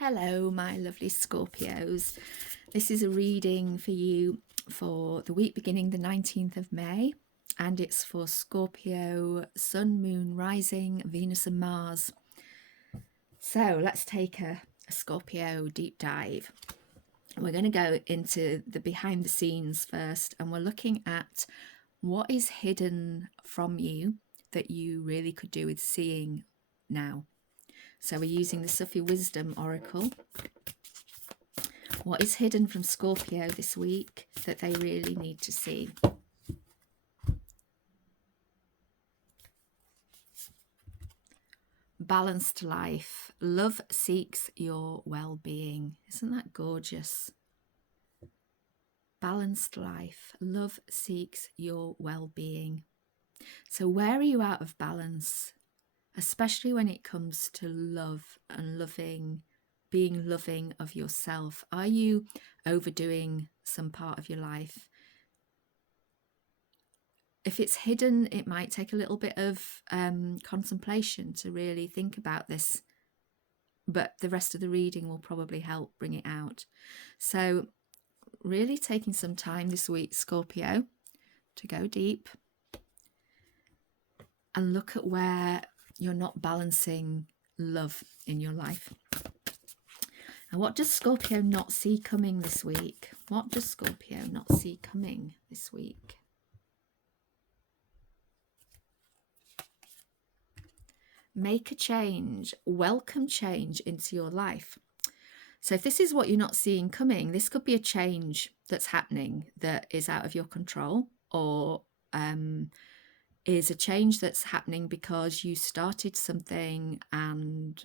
Hello, my lovely Scorpios. This is a reading for you for the week beginning the 19th of May, and it's for Scorpio, Sun, Moon, Rising, Venus and Mars. So let's take a Scorpio deep dive. We're going to go into the behind the scenes first, and we're looking at what is hidden from you that you really could do with seeing now. So we're using the Sufi Wisdom Oracle. What is hidden from Scorpio this week that they really need to see? Balanced life. Love seeks your well-being. Isn't that gorgeous? Balanced life. Love seeks your well-being. So where are you out of balance? Especially when it comes to love and loving, being loving of yourself. Are you overdoing some part of your life? If it's hidden, it might take a little bit of contemplation to really think about this, but the rest of the reading will probably help bring it out. So really taking some time this week, Scorpio, to go deep and look at where you're not balancing love in your life. And what does Scorpio not see coming this week? What does Scorpio not see coming this week? Make a change, welcome change into your life. So if this is what you're not seeing coming, this could be a change that's happening that is out of your control, or is a change that's happening because you started something and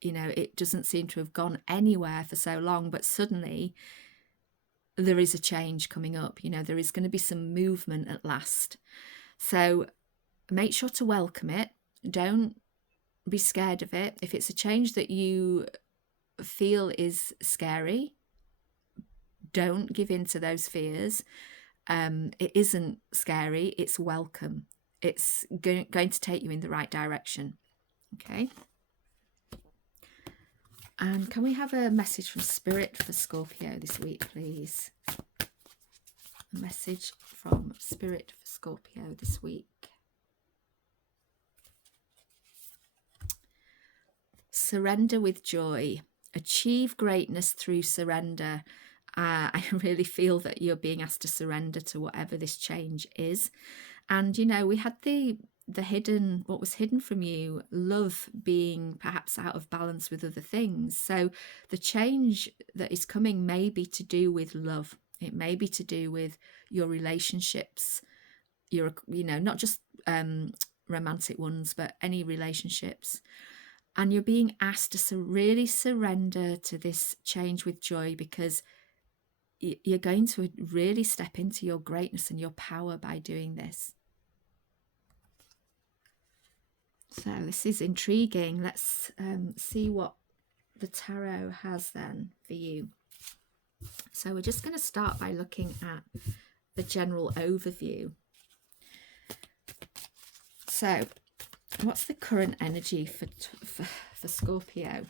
it doesn't seem to have gone anywhere for so long, but suddenly there is a change coming up. There is going to be some movement at last. So make sure to welcome it. Don't be scared of it. If it's a change that you feel is scary, don't give in to those fears. It isn't scary, it's welcome. It's going to take you in the right direction. Okay. And can we have a message from Spirit for Scorpio this week, please? A message from Spirit for Scorpio this week. Surrender with joy. Achieve greatness through surrender. I really feel that you're being asked to surrender to whatever this change is. And, we had the hidden, what was hidden from you, love being perhaps out of balance with other things. So the change that is coming may be to do with love. It may be to do with your relationships, not just romantic ones, but any relationships. And you're being asked to really surrender to this change with joy, because you're going to really step into your greatness and your power by doing this. So this is intriguing. Let's see what the tarot has then for you. So we're just going to start by looking at the general overview. So what's the current energy for Scorpio?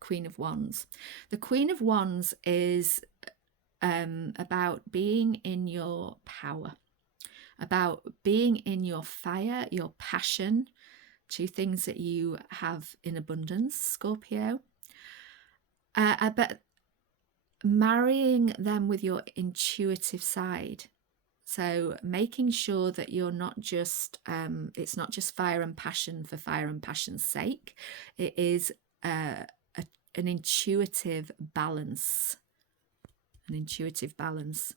Queen of Wands. The Queen of Wands is about being in your power, about being in your fire, your passion, two things that you have in abundance, Scorpio. But marrying them with your intuitive side. So making sure that you're not just, it's not just fire and passion for fire and passion's sake. It is an intuitive balance. An intuitive balance.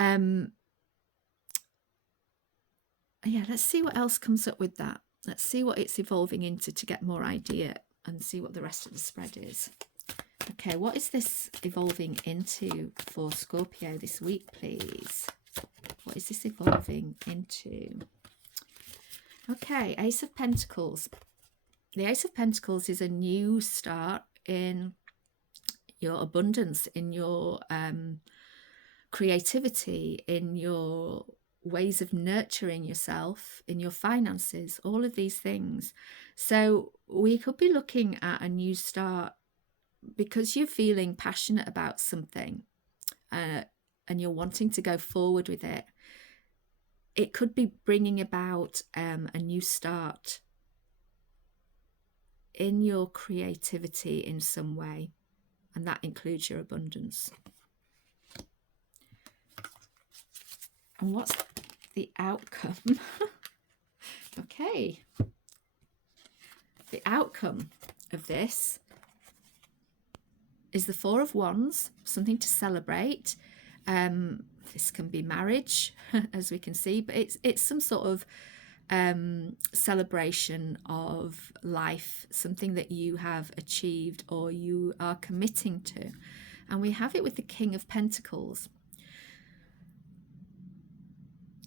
Yeah, let's see what else comes up with that. Let's see what it's evolving into to get more idea and see what the rest of the spread is. Okay, what is this evolving into for Scorpio this week, please? What is this evolving into? Okay, Ace of Pentacles. The Ace of Pentacles is a new start in your abundance, in your creativity, in your ways of nurturing yourself, in your finances, all of these things. So we could be looking at a new start because you're feeling passionate about something, and you're wanting to go forward with it. It could be bringing about a new start in your creativity in some way, and that includes your abundance. And what's the outcome? Okay. The outcome of this is the Four of Wands, something to celebrate. This can be marriage, as we can see, but it's some sort of celebration of life, something that you have achieved or you are committing to. And we have it with the King of Pentacles.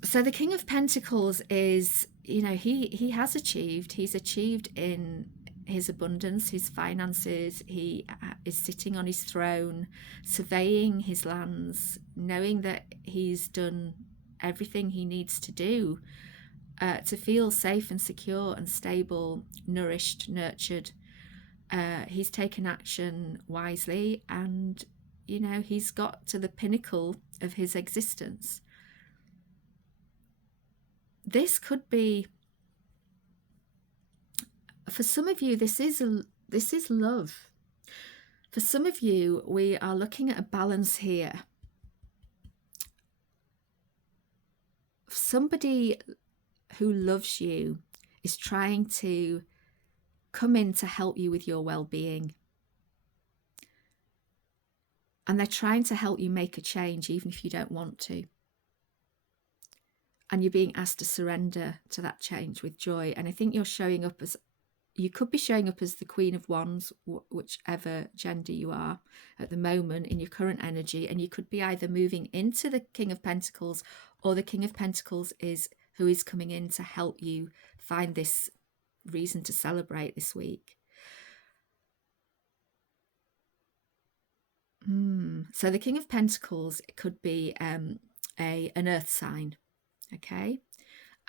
So the King of Pentacles is, you know, he's achieved in his abundance, his finances. He is sitting on his throne, surveying his lands, knowing that he's done everything he needs to do to feel safe and secure and stable, nourished, nurtured. He's taken action wisely, and, you know, he's got to the pinnacle of his existence. This could be, for some of you, this is love. For some of you, we are looking at a balance here. Somebody who loves you is trying to come in to help you with your well-being. And they're trying to help you make a change, even if you don't want to. And you're being asked to surrender to that change with joy. And I think you're showing up as, you could be showing up as the Queen of Wands, whichever gender you are at the moment in your current energy. And you could be either moving into the King of Pentacles, or the King of Pentacles is who is coming in to help you find this reason to celebrate this week. So the King of Pentacles, it could be an earth sign. Okay,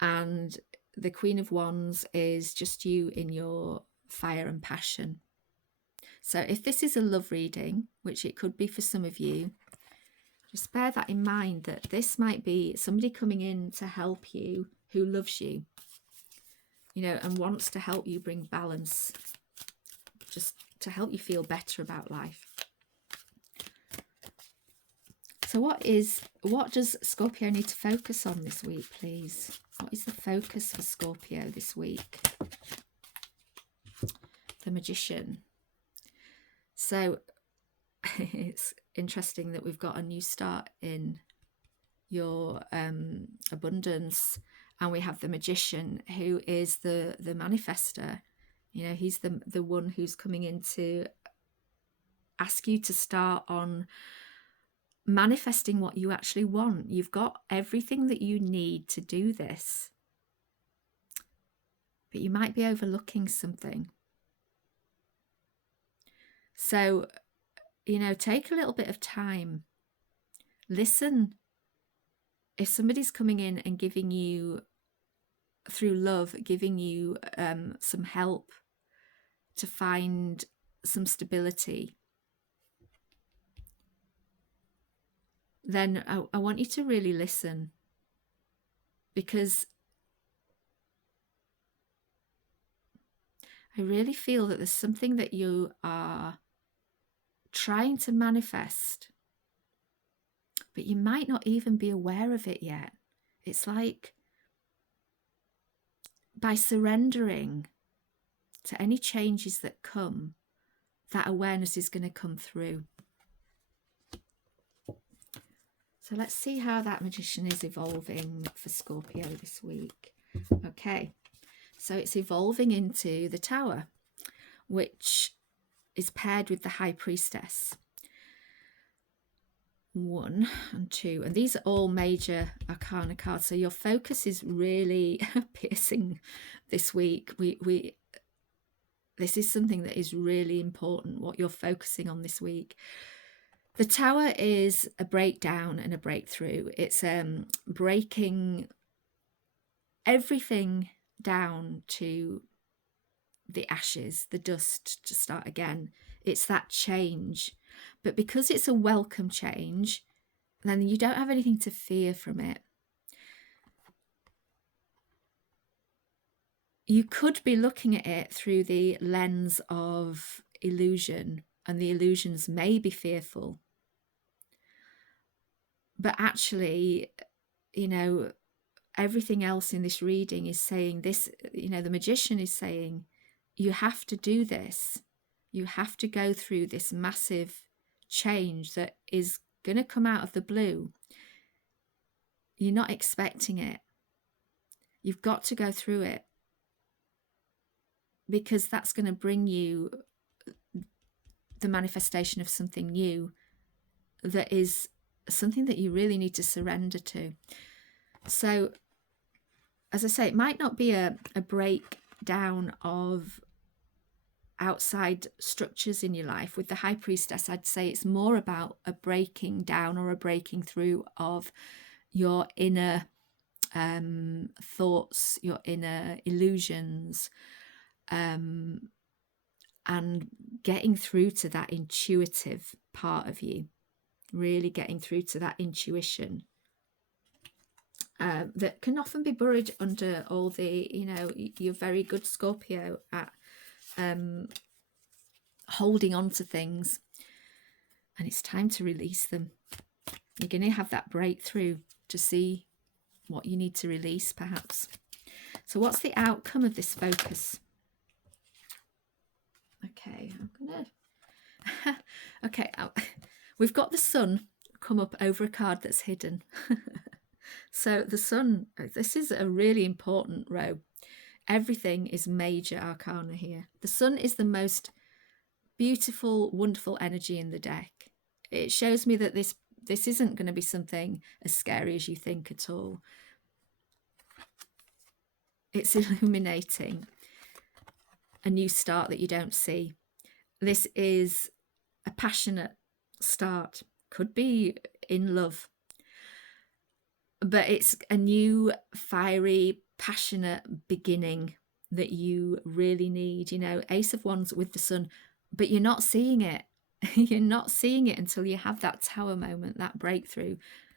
and the Queen of Wands is just you in your fire and passion. So if this is a love reading, which it could be for some of you, just bear that in mind, that this might be somebody coming in to help you who loves you, you know, and wants to help you bring balance, just to help you feel better about life. So what does Scorpio need to focus on this week, please? What is the focus for Scorpio this week? The Magician. So it's interesting that we've got a new start in your abundance, and we have the Magician, who is the manifester. You know, he's the one who's coming in to ask you to start on manifesting what you actually want. You've got everything that you need to do this, but you might be overlooking something. So, you know, take a little bit of time. Listen. If somebody's coming in and giving you, through love, giving you some help to find some stability, then I want you to really listen, because I really feel that there's something that you are trying to manifest, but you might not even be aware of it yet. It's like by surrendering to any changes that come, that awareness is going to come through. So let's see how that Magician is evolving for Scorpio this week. Okay, so it's evolving into the Tower, which is paired with the High Priestess. 1 and 2, and these are all major arcana cards. So your focus is really piercing this week. This is something that is really important, what you're focusing on this week. The Tower is a breakdown and a breakthrough. It's breaking everything down to the ashes, the dust, to start again. It's that change. But because it's a welcome change, then you don't have anything to fear from it. You could be looking at it through the lens of illusion, and the illusions may be fearful. But actually, you know, everything else in this reading is saying this, you know, the magician is saying, you have to do this. You have to go through this massive change that is going to come out of the blue. You're not expecting it. You've got to go through it, because that's going to bring you the manifestation of something new that is something that you really need to surrender to. So, as I say, it might not be a breakdown of outside structures in your life. With the High Priestess, I'd say it's more about a breaking down or a breaking through of your inner thoughts, your inner illusions, and getting through to that intuitive part of you, really getting through to that intuition that can often be buried under all the, you know, you're very good, Scorpio, at holding on to things, and it's time to release them. You're going to have that breakthrough to see what you need to release, perhaps. So what's the outcome of this focus? Okay, I'm gonna okay, we've got the sun come up over a card that's hidden. So the sun, this is a really important row. Everything is major arcana here. The sun is the most beautiful, wonderful energy in the deck. It shows me that this isn't going to be something as scary as you think at all. It's illuminating a new start that you don't see. This is a passionate start. Could be in love. But it's a new, fiery, passionate beginning that you really need. You know, Ace of Wands with the sun, but you're not seeing it. You're not seeing it until you have that tower moment, that breakthrough.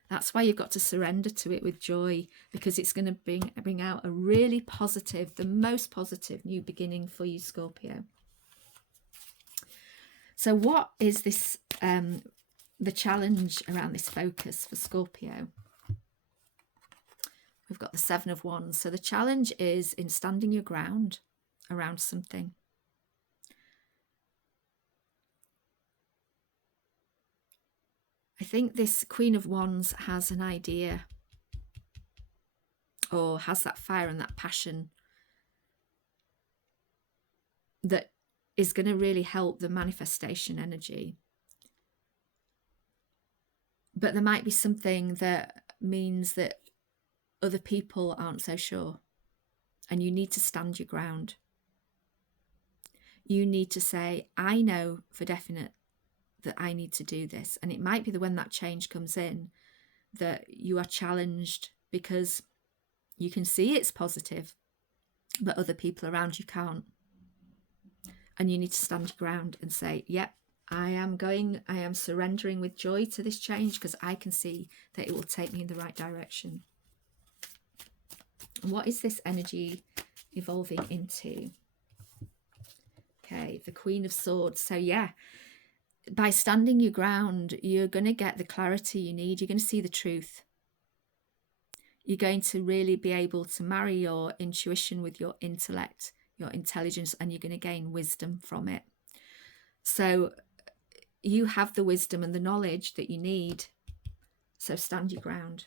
That's why you've got to surrender to it with joy, because it's going to bring out a really positive, the most positive new beginning for you, Scorpio. So what is this, the challenge around this focus for Scorpio? We've got the Seven of Wands. So the challenge is in standing your ground around something. I think this Queen of Wands has an idea, or has that fire and that passion that is going to really help the manifestation energy. But there might be something that means that other people aren't so sure, and you need to stand your ground. You need to say, I know for definite that I need to do this. And it might be that when that change comes in, that you are challenged because you can see it's positive, but other people around you can't. And you need to stand your ground and say, yep, I am surrendering with joy to this change, because I can see that it will take me in the right direction. And what is this energy evolving into? Okay, the Queen of Swords. So yeah, by standing your ground, you're going to get the clarity you need. You're going to see the truth. You're going to really be able to marry your intuition with your intellect, your intelligence, and you're going to gain wisdom from it. So you have the wisdom and the knowledge that you need. So stand your ground.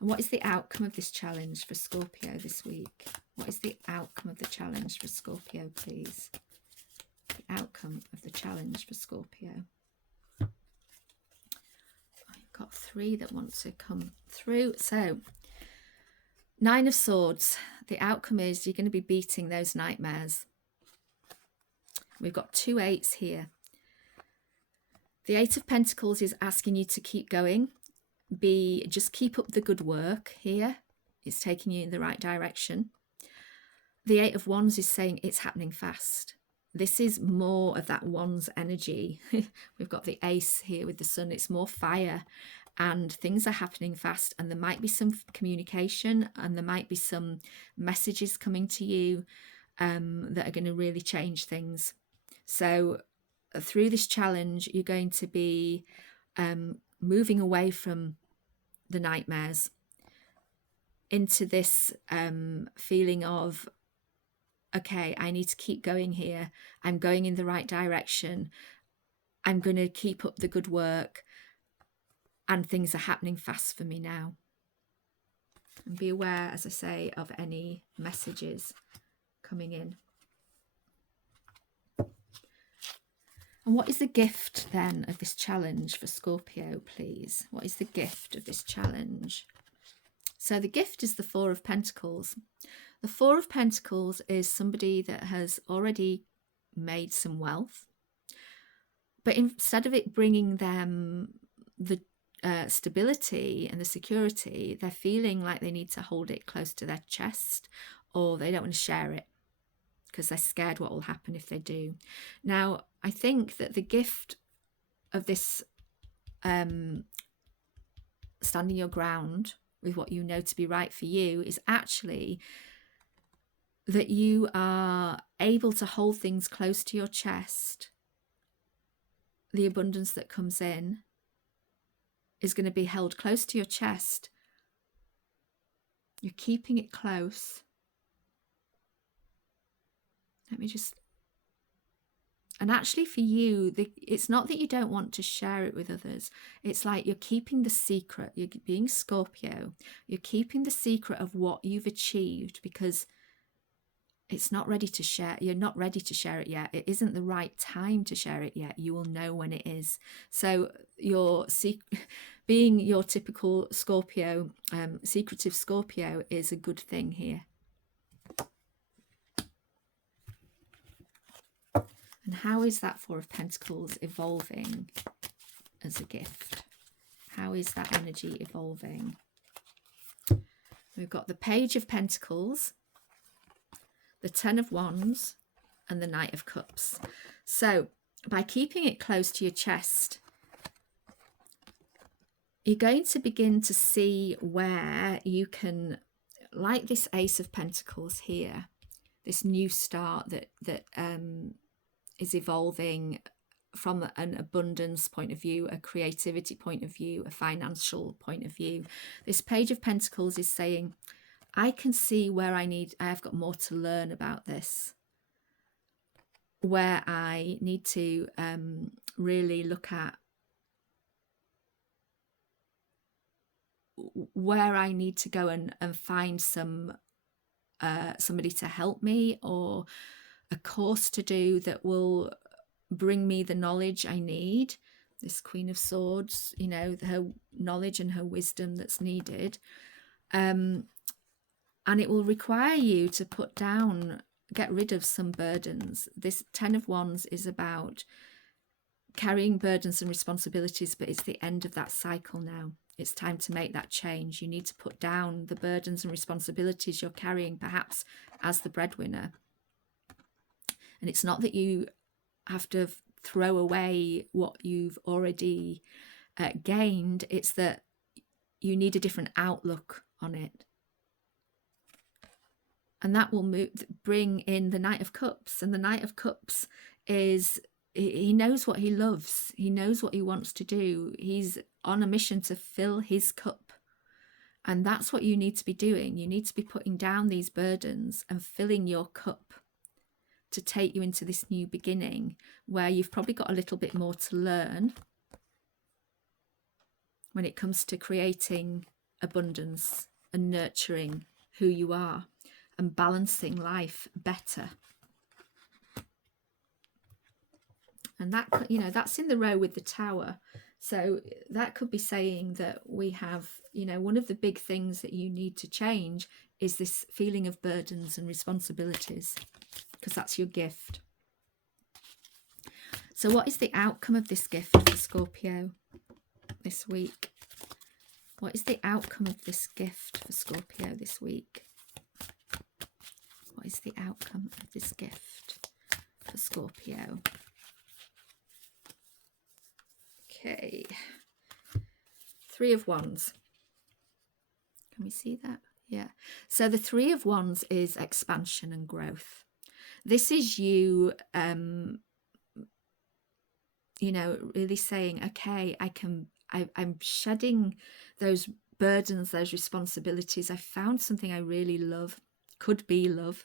And what is the outcome of this challenge for Scorpio this week? What is the outcome of the challenge for Scorpio, please? The outcome of the challenge for Scorpio. I've got three that want to come through. So, Nine of Swords. The outcome is you're going to be beating those nightmares. We've got two eights here. The Eight of Pentacles is asking you to keep going. Just keep up the good work here. It's taking you in the right direction. the Eight of Wands is saying it's happening fast. This is more of that Wands energy. We've got the Ace here with the Sun. It's more fire, and things are happening fast, and there might be some communication, and there might be some messages coming to you that are going to really change things. So through this challenge, you're going to be moving away from the nightmares into this feeling of, okay, I need to keep going here. I'm going in the right direction. I'm going to keep up the good work, and things are happening fast for me now. And be aware, as I say, of any messages coming in. And what is the gift then of this challenge for Scorpio, please? What is the gift of this challenge? So the gift is the Four of Pentacles. The Four of Pentacles is somebody that has already made some wealth, but instead of it bringing them the stability and the security, they're feeling like they need to hold it close to their chest, or they don't want to share it because they're scared what will happen if they do. Now, I think that the gift of this standing your ground with what you know to be right for you is actually that you are able to hold things close to your chest. The abundance that comes in is going to be held close to your chest. You're keeping it close. Let me just... And actually for you, it's not that you don't want to share it with others. It's like you're keeping the secret. You're being Scorpio. You're keeping the secret of what you've achieved because it's not ready to share. You're not ready to share it yet. It isn't the right time to share it yet. You will know when it is. So being your typical Scorpio, secretive Scorpio, is a good thing here. And how is that Four of Pentacles evolving as a gift? How is that energy evolving? We've got the Page of Pentacles, the Ten of Wands, and the Knight of Cups. So by keeping it close to your chest, you're going to begin to see where you can, like this Ace of Pentacles here, this new start that is evolving from an abundance point of view, a creativity point of view, a financial point of view. This Page of Pentacles is saying, I can see where I've got more to learn about this, where I need to really look at where I need to go and find somebody to help me, or a course to do that will bring me the knowledge I need. This Queen of Swords, you know, her knowledge and her wisdom that's needed. And it will require you to put down, get rid of some burdens. This Ten of Wands is about carrying burdens and responsibilities, but it's the end of that cycle now. It's time to make that change. You need to put down the burdens and responsibilities you're carrying, perhaps as the breadwinner. And it's not that you have to throw away what you've already gained. It's that you need a different outlook on it. And that will bring in the Knight of Cups. And the Knight of Cups is, he knows what he loves. He knows what he wants to do. He's on a mission to fill his cup. And that's what you need to be doing. You need to be putting down these burdens and filling your cup to take you into this new beginning, where you've probably got a little bit more to learn when it comes to creating abundance and nurturing who you are and balancing life better. And that, you know, that's in the row with the Tower. So that could be saying that we have, you know, one of the big things that you need to change is this feeling of burdens and responsibilities, because that's your gift. So what is the outcome of this gift for Scorpio this week? What is the outcome of this gift for Scorpio this week? What is the outcome of this gift for Scorpio? Okay. Three of Wands. Can we see that? Yeah. So the Three of Wands is expansion and growth. This is you, you know, really saying, okay, I'm shedding those burdens, those responsibilities. I found something I really love, could be love.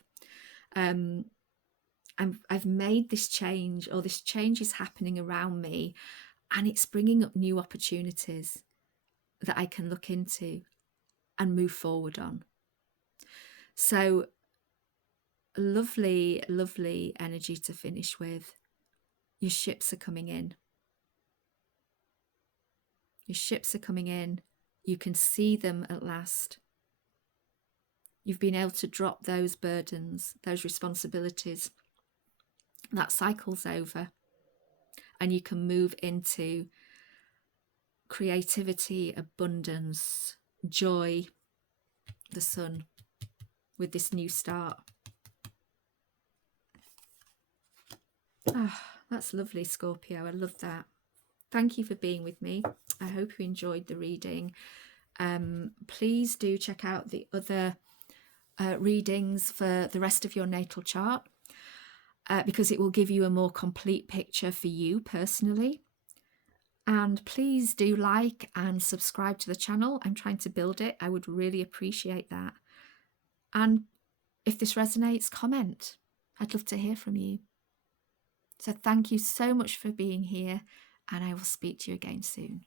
I've made this change, or this change is happening around me, and it's bringing up new opportunities that I can look into and move forward on. So lovely, lovely energy to finish with. Your ships are coming in. Your ships are coming in. You can see them at last. You've been able to drop those burdens, those responsibilities. That cycle's over. And you can move into creativity, abundance, joy, the sun, with this new start. Ah, that's lovely, Scorpio. I love that. Thank you for being with me. I hope you enjoyed the reading. Please do check out the other readings for the rest of your natal chart, because it will give you a more complete picture for you personally. And please do like and subscribe to the channel. I'm trying to build it. I would really appreciate that. And if this resonates, comment. I'd love to hear from you. So thank you so much for being here, and I will speak to you again soon.